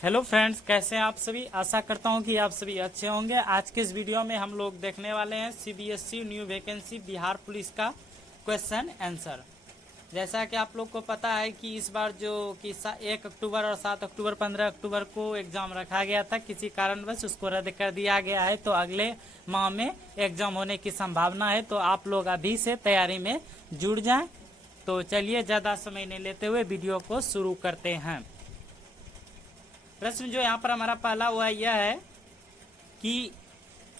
Hello friends, कैसे हैं आप सभी। आशा करता हूं कि आप सभी अच्छे होंगे। आज के इस वीडियो में हम लोग देखने वाले हैं CBSE new vacancy Bihar police का क्वेश्चन आंसर। जैसा कि आप लोग को पता है कि इस बार जो कि 1 अक्टूबर और 7 अक्टूबर 15 अक्टूबर को एग्जाम रखा गया था, किसी कारणवश उसको रद्द कर दिया गया है। तो अगले माह में एग्जाम होने की संभावना है। तो आप लोग अभी से तैयारी में जुड़ जाएं। तो चलिए ज़्यादा समय नहीं लेते हुए वीडियो को शुरू करते हैं। प्रश्न जो यहाँ पर हमारा पहला हुआ यह है कि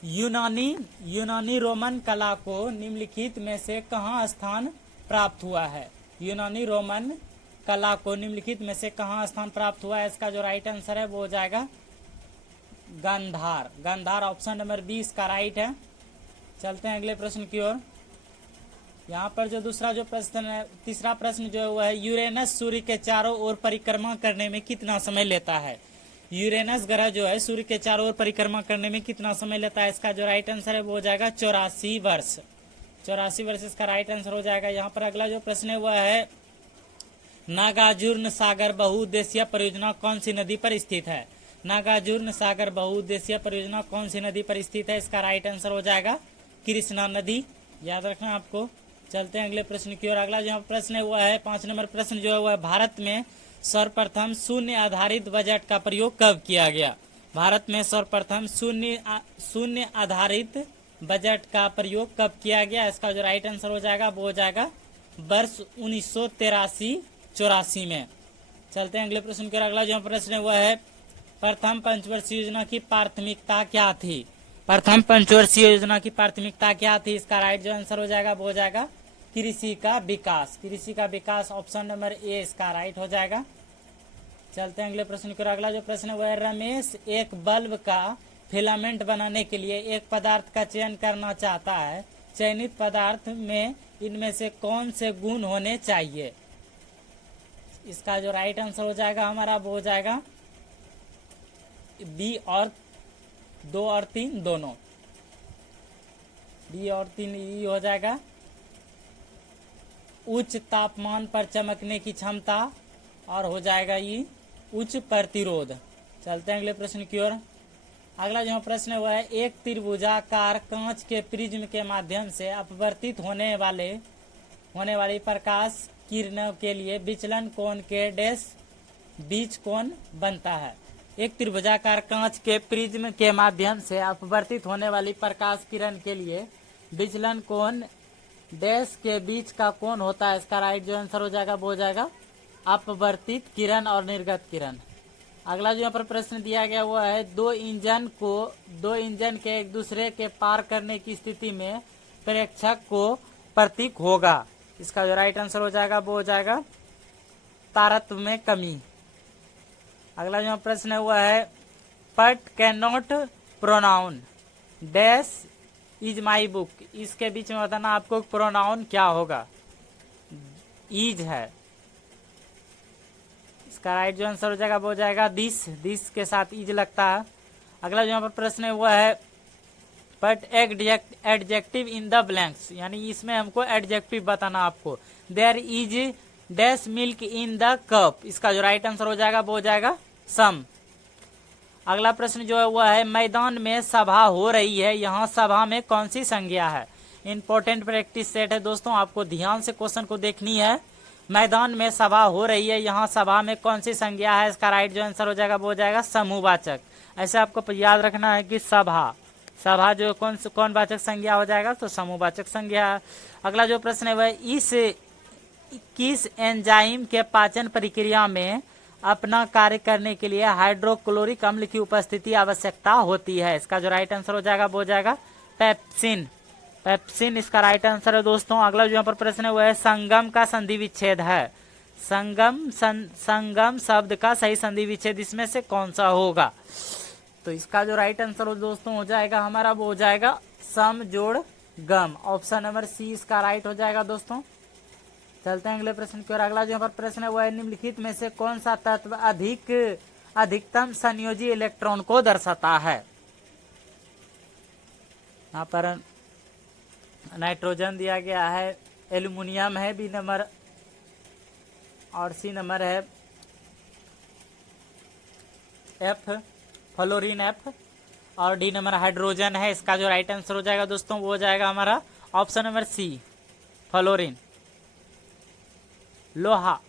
यूनानी रोमन कला को निम्नलिखित में से कहाँ स्थान प्राप्त हुआ है। यूनानी रोमन कला को निम्नलिखित में से कहाँ स्थान प्राप्त हुआ है। इसका जो राइट आंसर है वो हो जाएगा गांधार। गांधार ऑप्शन नंबर 20 का राइट है। चलते हैं अगले प्रश्न की ओर। यहाँ पर जो दूसरा जो प्रश्न है, तीसरा प्रश्न जो है वह है यूरेनस सूर्य के चारों ओर परिक्रमा करने में कितना समय लेता है। यूरेनस ग्रह जो है सूर्य के चारों ओर परिक्रमा करने में कितना समय लेता है। इसका जो राइट आंसर है वो हो जाएगा 84 वर्ष। 84 वर्ष इसका राइट आंसर हो जाएगा। यहाँ पर अगला जो प्रश्न है वह है नागार्जुन सागर बहुउद्देशीय परियोजना कौन सी नदी पर स्थित है। नागार्जुन सागर बहुउद्देशीय परियोजना कौन सी नदी पर स्थित है। इसका राइट आंसर हो जाएगा कृष्णा नदी। याद रखना आपको। चलते हैं अगले प्रश्न की ओर। अगला जो प्रश्न है वह है 5 नंबर प्रश्न जो है वह भारत में सर्वप्रथम शून्य आधारित बजट का प्रयोग कब किया गया। भारत में सर्वप्रथम शून्य आधारित बजट का प्रयोग कब किया गया। इसका जो राइट आंसर हो जाएगा वो हो जाएगा वर्ष 1983-84 में। चलते हैं अगले प्रश्न की ओर। अगला जो प्रश्न है वह है प्रथम पंचवर्षीय योजना की प्राथमिकता क्या थी। प्रथम पंचवर्षीय योजना की प्राथमिकता क्या थी। इसका राइट जो आंसर हो जाएगा वो हो जाएगा कृषि का विकास। कृषि का विकास ऑप्शन नंबर ए इसका राइट हो जाएगा। चलते हैं अगले प्रश्न की ओर। अगला जो प्रश्न है वह रमेश एक बल्ब का फिलामेंट बनाने के लिए एक पदार्थ का चयन करना चाहता है। चयनित पदार्थ में इनमें से कौन से गुण होने चाहिए। इसका जो राइट आंसर हो जाएगा हमारा वो हो जाएगा बी और 2 और 3 दोनों। बी और 3 ई हो जाएगा उच्च तापमान पर चमकने की क्षमता और हो जाएगा ये उच्च प्रतिरोध। चलते हैं अगले प्रश्न की ओर। अगला जो प्रश्न है वह है एक त्रिभुजाकार कांच के प्रिज्म के माध्यम से अपवर्तित होने वाली प्रकाश किरणों के लिए विचलन कोण के डैश बीच कोण बनता है। एक त्रिभुजाकार कांच के प्रिज्म के माध्यम से अपवर्तित होने वाली प्रकाश किरण के लिए विचलन कोण डैश के बीच का कोण होता है। इसका राइट जो आंसर हो जाएगा वो हो जाएगा अपवर्तित किरण और निर्गत किरण। अगला जो यहाँ पर प्रश्न दिया गया वो है दो इंजन के एक दूसरे के पार करने की स्थिति में प्रेक्षक को प्रतीक होगा। इसका जो राइट आंसर हो जाएगा वो हो जाएगा तारतम्य में कमी। अगला जो प्रश्न है वह है but can not pronoun dash is my book. इसके बीच में बताना आपको प्रोनाउन क्या होगा। इज है। इसका राइट जो आंसर हो जाएगा वो हो जाएगा दिस के साथ इज लगता है। अगला जो यहाँ पर प्रश्न है वह है put adjective in the blanks, यानी इसमें हमको एडजेक्टिव बताना आपको। There is dash milk in the cup. इसका जो राइट आंसर हो जाएगा वो हो जाएगा सम। अगला प्रश्न जो है वह है मैदान में सभा हो रही है, यहाँ सभा में कौन सी संज्ञा है। इंपॉर्टेंट प्रैक्टिस सेट है दोस्तों, आपको ध्यान से क्वेश्चन को देखनी है। मैदान में सभा हो रही है, यहाँ सभा में कौन सी संज्ञा है। इसका राइट जो आंसर हो जाएगा वो हो जाएगा समूहवाचक। ऐसे आपको याद रखना है कि सभा जो कौन वाचक संज्ञा हो जाएगा तो समूहवाचक संज्ञा। अगला जो प्रश्न है वह किस एंजाइम के पाचन प्रक्रिया में अपना कार्य करने के लिए हाइड्रोक्लोरिक अम्ल की उपस्थिति आवश्यकता होती है। इसका जो राइट आंसर हो जाएगा वो हो जाएगा पेप्सिन इसका राइट आंसर है दोस्तों। अगला जो यहाँ पर प्रश्न है वह है संगम का संधि विच्छेद है। संगम शब्द का सही संधि विच्छेद इसमें से कौन सा होगा। तो इसका जो राइट आंसर हो दोस्तों हो जाएगा हमारा वो हो जाएगा सम जोड़ गम। ऑप्शन नंबर सी इसका राइट हो जाएगा दोस्तों। चलते हैं अगले प्रश्न की ओर। अगला जो यहाँ पर प्रश्न है वह है निम्नलिखित में से कौन सा तत्व अधिकतम संयोजी इलेक्ट्रॉन को दर्शाता है। यहाँ पर नाइट्रोजन दिया गया है, एल्युमिनियम है बी नंबर और सी नंबर है F फ्लोरीन F, और डी नंबर हाइड्रोजन है। इसका जो राइट आंसर हो जाएगा दोस्तों वो हो जाएगा हमारा ऑप्शन नंबर सी फ्लोरीन। लोहा।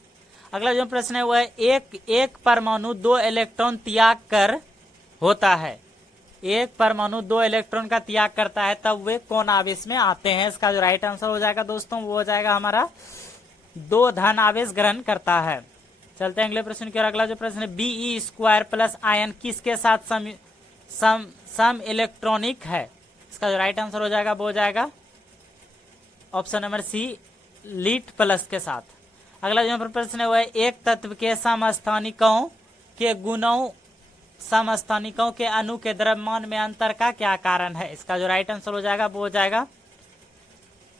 अगला जो प्रश्न है वो है एक परमाणु 2 इलेक्ट्रॉन त्याग कर होता है। एक परमाणु 2 इलेक्ट्रॉन का त्याग करता है तब वे कौन आवेश में आते हैं। इसका जो राइट आंसर हो जाएगा दोस्तों वो हो जाएगा हमारा 2 धन आवेश ग्रहण करता है। चलते हैं अगले प्रश्न की ओर। अगला जो प्रश्न है Be2 प्लस आयन किसके साथ सम इलेक्ट्रॉनिक है। इसका जो राइट आंसर हो जाएगा वो हो जाएगा option number C lead plus के साथ। अगला जो प्रश्न है वो है एक तत्व के समस्थानिकों के गुणों समस्थानिकों के अणु के द्रव्यमान में अंतर का क्या कारण है। इसका जो राइट आंसर हो जाएगा वो हो जाएगा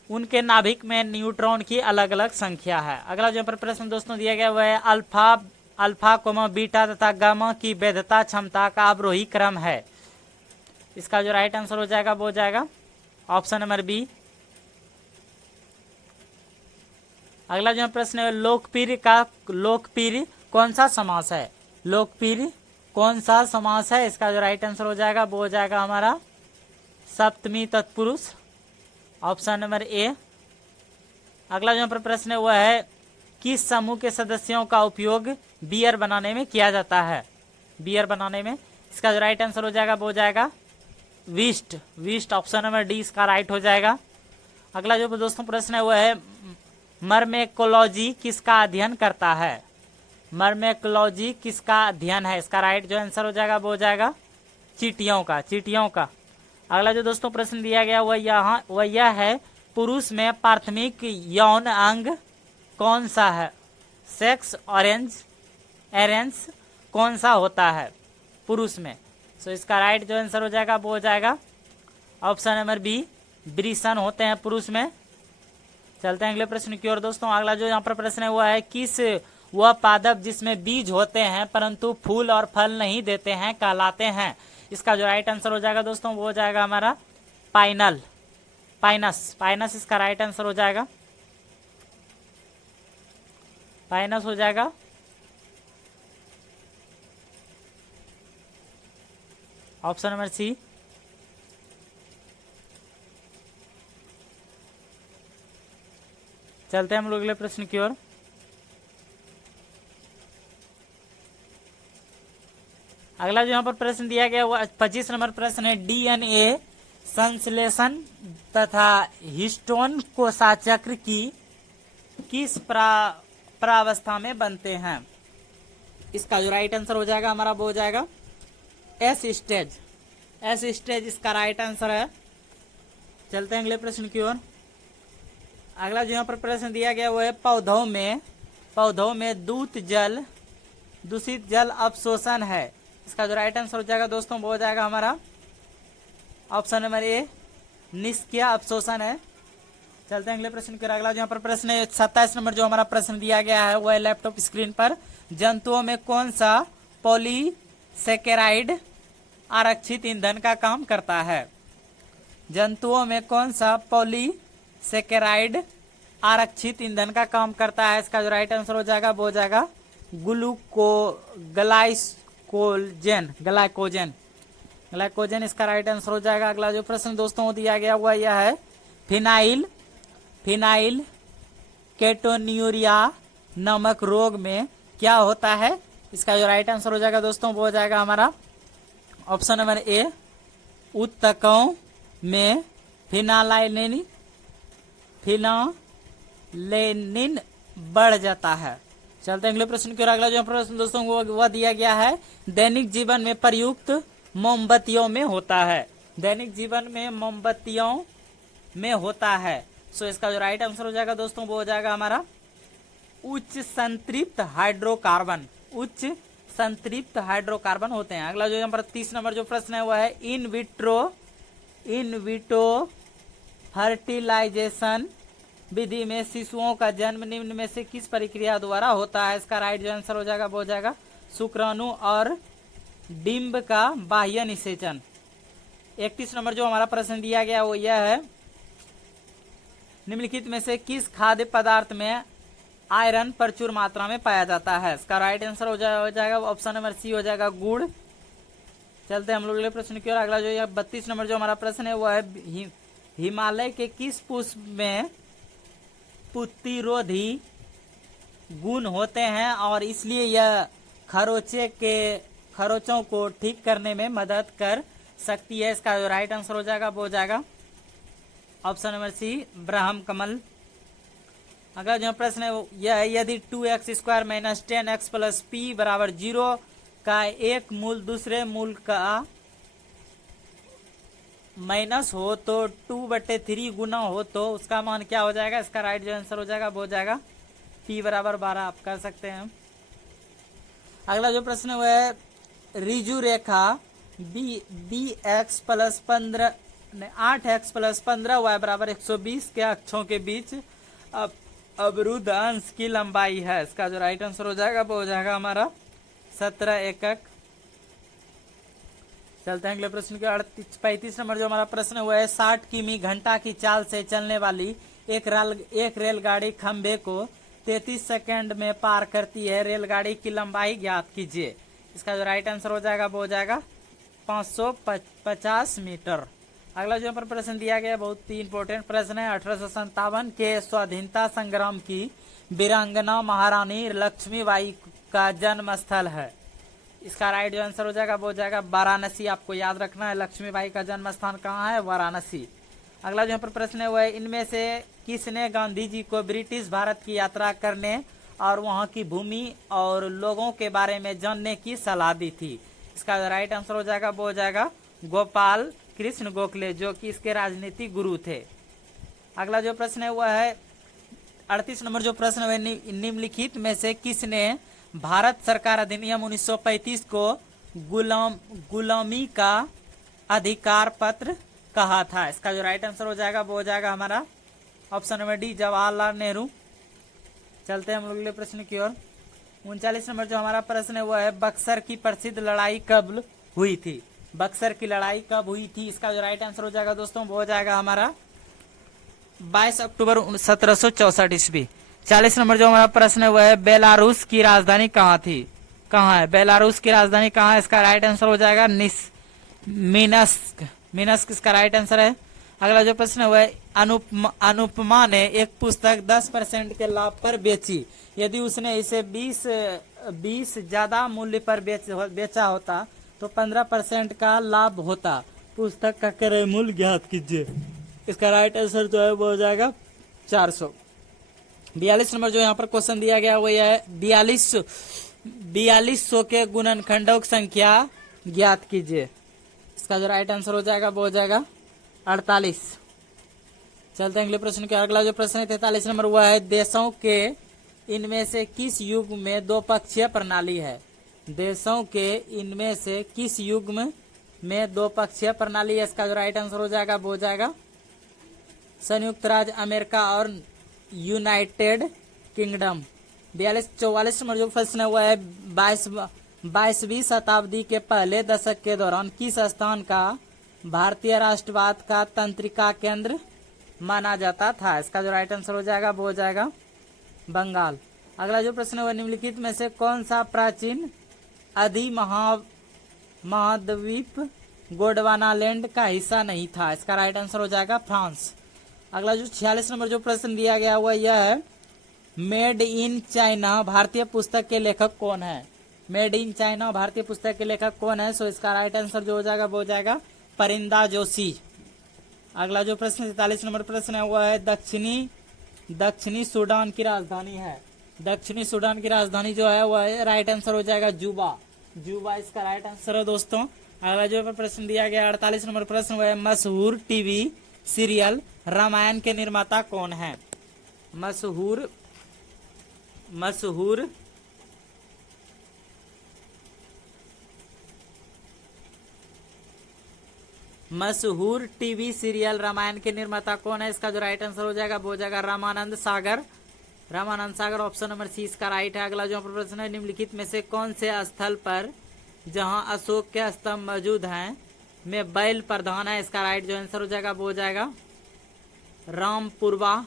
उनके नाभिक में न्यूट्रॉन की अलग अलग संख्या है। अगला जो प्रश्न दोस्तों दिया गया वह है अल्फा कोमा बीटा तथा गामा की वैधता क्षमता का अवरोही क्रम है। इसका जो राइट आंसर हो जाएगा वो हो जाएगा ऑप्शन नंबर बी। अगला जो प्रश्न है लोकप्रिय कौन सा समास है। लोकप्रिय कौन सा समास है। इसका जो राइट आंसर हो जाएगा वो हो जाएगा हमारा सप्तमी तत्पुरुष, ऑप्शन नंबर ए। अगला जो प्रश्न है वह है किस समूह के सदस्यों का उपयोग बियर बनाने में किया जाता है। बियर बनाने में इसका जो राइट आंसर हो जाएगा वो हो जाएगा वीस्ट, ऑप्शन नंबर डी इसका राइट हो जाएगा। अगला जो दोस्तों प्रश्न है वह है मर्मेकोलॉजी किसका अध्ययन करता है। मर्मेकोलॉजी किसका अध्ययन है। इसका राइट जो आंसर हो जाएगा वो हो जाएगा चींटियों का। अगला जो दोस्तों प्रश्न दिया गया वह यह है पुरुष में प्राथमिक यौन अंग कौन सा है। सेक्स ऑरेंज कौन सा होता है पुरुष में। सो इसका राइट जो आंसर हो जाएगा वो हो जाएगा ऑप्शन नंबर बी वृषण होते हैं पुरुष में। चलते हैं अगले प्रश्न की ओर दोस्तों। अगला जो यहाँ पर प्रश्न है वह है किस वह पादप जिसमें बीज होते हैं परंतु फूल और फल नहीं देते हैं कहलाते हैं। इसका जो राइट आंसर हो जाएगा दोस्तों वो हो जाएगा हमारा पाइनस इसका राइट आंसर हो जाएगा। पाइनस हो जाएगा ऑप्शन नंबर सी। चलते हैं हम लोग अगले प्रश्न की ओर। अगला जो यहाँ पर प्रश्न दिया गया वो 25 नंबर प्रश्न है डीएनए संश्लेषण तथा हिस्टोन कोशाचक्र की किस प्रावस्था में बनते हैं। इसका जो राइट आंसर हो जाएगा हमारा वो हो जाएगा एस स्टेज इसका राइट आंसर है। चलते हैं अगले प्रश्न की ओर। अगला जो यहाँ पर प्रश्न दिया गया वो है पौधों में दूषित जल अवशोषण है। इसका जो राइट आंसर हो जाएगा दोस्तों वो हो जाएगा हमारा ऑप्शन नंबर ए निष्क्रिय अवशोषण है। चलते हैं अगले प्रश्न की ओर। अगला जो यहाँ पर प्रश्न है 27 नंबर जो हमारा प्रश्न दिया गया है वह लैपटॉप स्क्रीन पर जंतुओं में कौन सा पॉलीसेकेराइड आरक्षित ईंधन का काम करता है। जंतुओं में कौन सा पॉलीसेकेराइड आरक्षित ईंधन का काम करता है। इसका जो राइट आंसर हो जाएगा वो हो जाएगा ग्लाइकोजन इसका राइट आंसर हो जाएगा। अगला जो प्रश्न दोस्तों दिया गया हुआ यह है फिनाइल केटोन्यूरिया नामक रोग में क्या होता है। इसका जो राइट आंसर हो जाएगा दोस्तों वो हो जाएगा हमारा ऑप्शन नंबर ए उत्तकों में फिनालाइनिन बढ़ जाता है। चलते हैं अगले प्रश्न की ओर। अगला जो प्रश्न दोस्तों वह दिया गया है दैनिक जीवन में प्रयुक्त मोमबत्तियों में होता है। दैनिक जीवन में मोमबत्तियों में होता है। सो इसका जो राइट आंसर हो जाएगा दोस्तों वो हो जाएगा हमारा उच्च संतृप्त हाइड्रोकार्बन होते हैं। अगला जो यहाँ पर 30 नंबर जो प्रश्न है वह है इन विट्रो फर्टिलाइजेशन विधि में शिशुओं का जन्म निम्न में से किस प्रक्रिया द्वारा होता है। इसका राइट जो आंसर हो जाएगा वो हो जाएगा शुक्राणु और डिंब का बाह्य निषेचन। 31 नंबर जो हमारा प्रश्न दिया गया वो यह है निम्नलिखित में से किस खाद्य पदार्थ में आयरन प्रचुर मात्रा में पाया जाता है। इसका राइट आंसर हो जाएगा ऑप्शन नंबर सी हो जाएगा गुड़। चलते हैं हम लोग अगले प्रश्न की ओर। अगला जो है 32 नंबर जो हमारा प्रश्न है वो है हिमालय के किस पुष्प में प्रतिरोधी गुण होते हैं और इसलिए यह खरोचों को ठीक करने में मदद कर सकती है। इसका जो राइट आंसर हो जाएगा वो हो जाएगा ऑप्शन नंबर सी ब्रह्म कमल। अगला जो प्रश्न है यह है यदि 2x² - 10x + p = 0 का एक मूल दूसरे मूल का माइनस हो तो 2/3 गुना हो तो उसका मान क्या हो जाएगा। इसका राइट जो आंसर हो जाएगा वो हो जाएगा p = 12। आप कर सकते हैं। अगला जो प्रश्न वो है रिजु रेखा bx + 15 8x + 15y = 120 के अक्षों के बीच अवरुद्ध अंश की लंबाई है। इसका जो राइट आंसर हो जाएगा वो हो जाएगा हमारा 17 एकक। चलते हैं अगले प्रश्न के 35 नंबर जो हमारा प्रश्न हुआ है 60 किमी घंटा की चाल से चलने वाली एक रेलगाड़ी खंबे को 33 सेकंड में पार करती है। रेलगाड़ी की लंबाई ज्ञात कीजिए। इसका जो राइट आंसर हो जाएगा वो हो जाएगा 550 मीटर। अगला जो पर प्रश्न दिया गया बहुत ही इंपॉर्टेंट प्रश्न है 1857 के स्वाधीनता संग्राम की वीरांगना महारानी लक्ष्मीबाई का जन्म स्थल है। इसका राइट जो आंसर हो जाएगा वो हो जाएगा वाराणसी। आपको याद रखना है लक्ष्मीबाई का जन्म स्थान कहाँ है, वाराणसी। अगला जो पर प्रश्न है वो है इनमें से किसने गांधी जी को ब्रिटिश भारत की यात्रा करने और वहां की भूमि और लोगों के बारे में जानने की सलाह दी थी। इसका राइट आंसर हो जाएगा वो हो जाएगा गोपाल कृष्ण गोखले जो कि इसके राजनीतिक गुरु थे। अगला जो प्रश्न है वह है 38 नंबर जो प्रश्न है निम्नलिखित में से किसने भारत सरकार अधिनियम 1935 को गुलामी का अधिकार पत्र कहा था। इसका जो राइट आंसर हो जाएगा वो हो जाएगा हमारा option number D Jawaharlal Nehru. चलते हैं हम लोग अगले प्रश्न की ओर। 39 नंबर जो हमारा प्रश्न है वो है बक्सर की प्रसिद्ध लड़ाई कब हुई थी। बक्सर की लड़ाई कब हुई थी। इसका जो राइट आंसर हो जाएगा दोस्तों वो हो जाएगा हमारा 22 अक्टूबर 1764 ईस्वी। 40 नंबर जो हमारा प्रश्न है वो है बेलारूस की राजधानी कहाँ थी, कहाँ है बेलारूस की राजधानी कहाँ है। इसका राइट आंसर हो जाएगा मिनस्क इसका राइट आंसर है। अगला जो प्रश्न है वो है अनुपमा ने एक पुस्तक 10% के लाभ पर बेची। यदि उसने इसे 20 ज्यादा मूल्य पर बेचा होता तो 15% का लाभ होता। पुस्तक का क्रय मूल्य ज्ञात कीजिए। इसका राइट आंसर जो है वो हो जाएगा 400। 42 नंबर जो यहाँ पर क्वेश्चन दिया गया वो यह है 4200 के गुणनखंडों की संख्या ज्ञात कीजिए। इसका जो राइट आंसर हो जाएगा वो हो जाएगा 48। चलते हैं अगले प्रश्न के। अगला जो प्रश्न है 43 नंबर हुआ है देशों के इनमें से किस युग में दो पक्षीय प्रणाली है। देशों के इनमें से किस युग में दो पक्षीय प्रणाली है। इसका जो राइट आंसर हो जाएगा वो हो जाएगा संयुक्त राज्य अमेरिका और यूनाइटेड किंगडम। 44 नंबर जो प्रश्न हुआ है 22वीं शताब्दी के पहले दशक के दौरान किस स्थान का भारतीय राष्ट्रवाद का तंत्रिका केंद्र माना जाता था। इसका जो राइट आंसर हो जाएगा वो हो जाएगा बंगाल। अगला जो प्रश्न है निम्नलिखित में से कौन सा प्राचीन अधि महाद्वीप गोंडवानालैंड का हिस्सा नहीं था। इसका राइट आंसर हो जाएगा फ्रांस। अगला जो 46 नंबर जो प्रश्न दिया गया हुआ यह है मेड इन चाइना भारतीय पुस्तक के लेखक कौन है। मेड इन चाइना भारतीय पुस्तक के लेखक कौन है। सो इसका राइट आंसर जो हो जाएगा वो हो जाएगा परिंदा जोशी। अगला जो प्रश्न 43 नंबर प्रश्न है वह है दक्षिणी सूडान की राजधानी है। दक्षिणी सूडान की राजधानी जो है वह है राइट आंसर हो जाएगा जुबा। जुबा इसका राइट आंसर है दोस्तों। अगला जो प्रश्न दिया गया 48 नंबर प्रश्न वह है मशहूर टीवी सीरियल रामायण के निर्माता कौन है। मशहूर टीवी सीरियल रामायण के निर्माता कौन है। इसका जो राइट आंसर हो जाएगा वो हो जाएगा रामानंद सागर ऑप्शन नंबर सी इसका राइट है। अगला जो प्रश्न है निम्नलिखित में से कौन से स्थल पर जहां अशोक के स्तंभ मौजूद हैं में बैल प्रधान है। इसका राइट जो आंसर हो जाएगा वो हो जाएगा रामपुरवा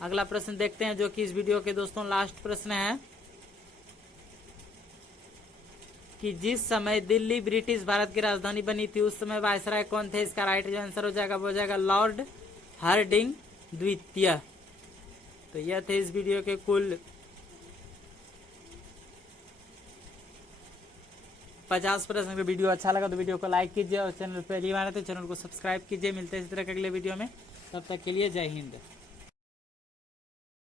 अगला प्रश्न देखते हैं, जो कि इस वीडियो के दोस्तों लास्ट प्रश्न है कि जिस समय दिल्ली ब्रिटिश भारत की राजधानी बनी थी उस समय वायसराय कौन थे। इसका राइट जो आंसर हो जाएगा वो हो जाएगा लॉर्ड हार्डिंग द्वितीय। तो यह थे इस वीडियो के कुल 50 प्रश्न का वीडियो। अच्छा लगा तो वीडियो को लाइक कीजिए और चैनल पहली बार है तो चैनल को सब्सक्राइब कीजिए। मिलते हैं इस तरह के अगले वीडियो में, तब तक के लिए जय हिंद।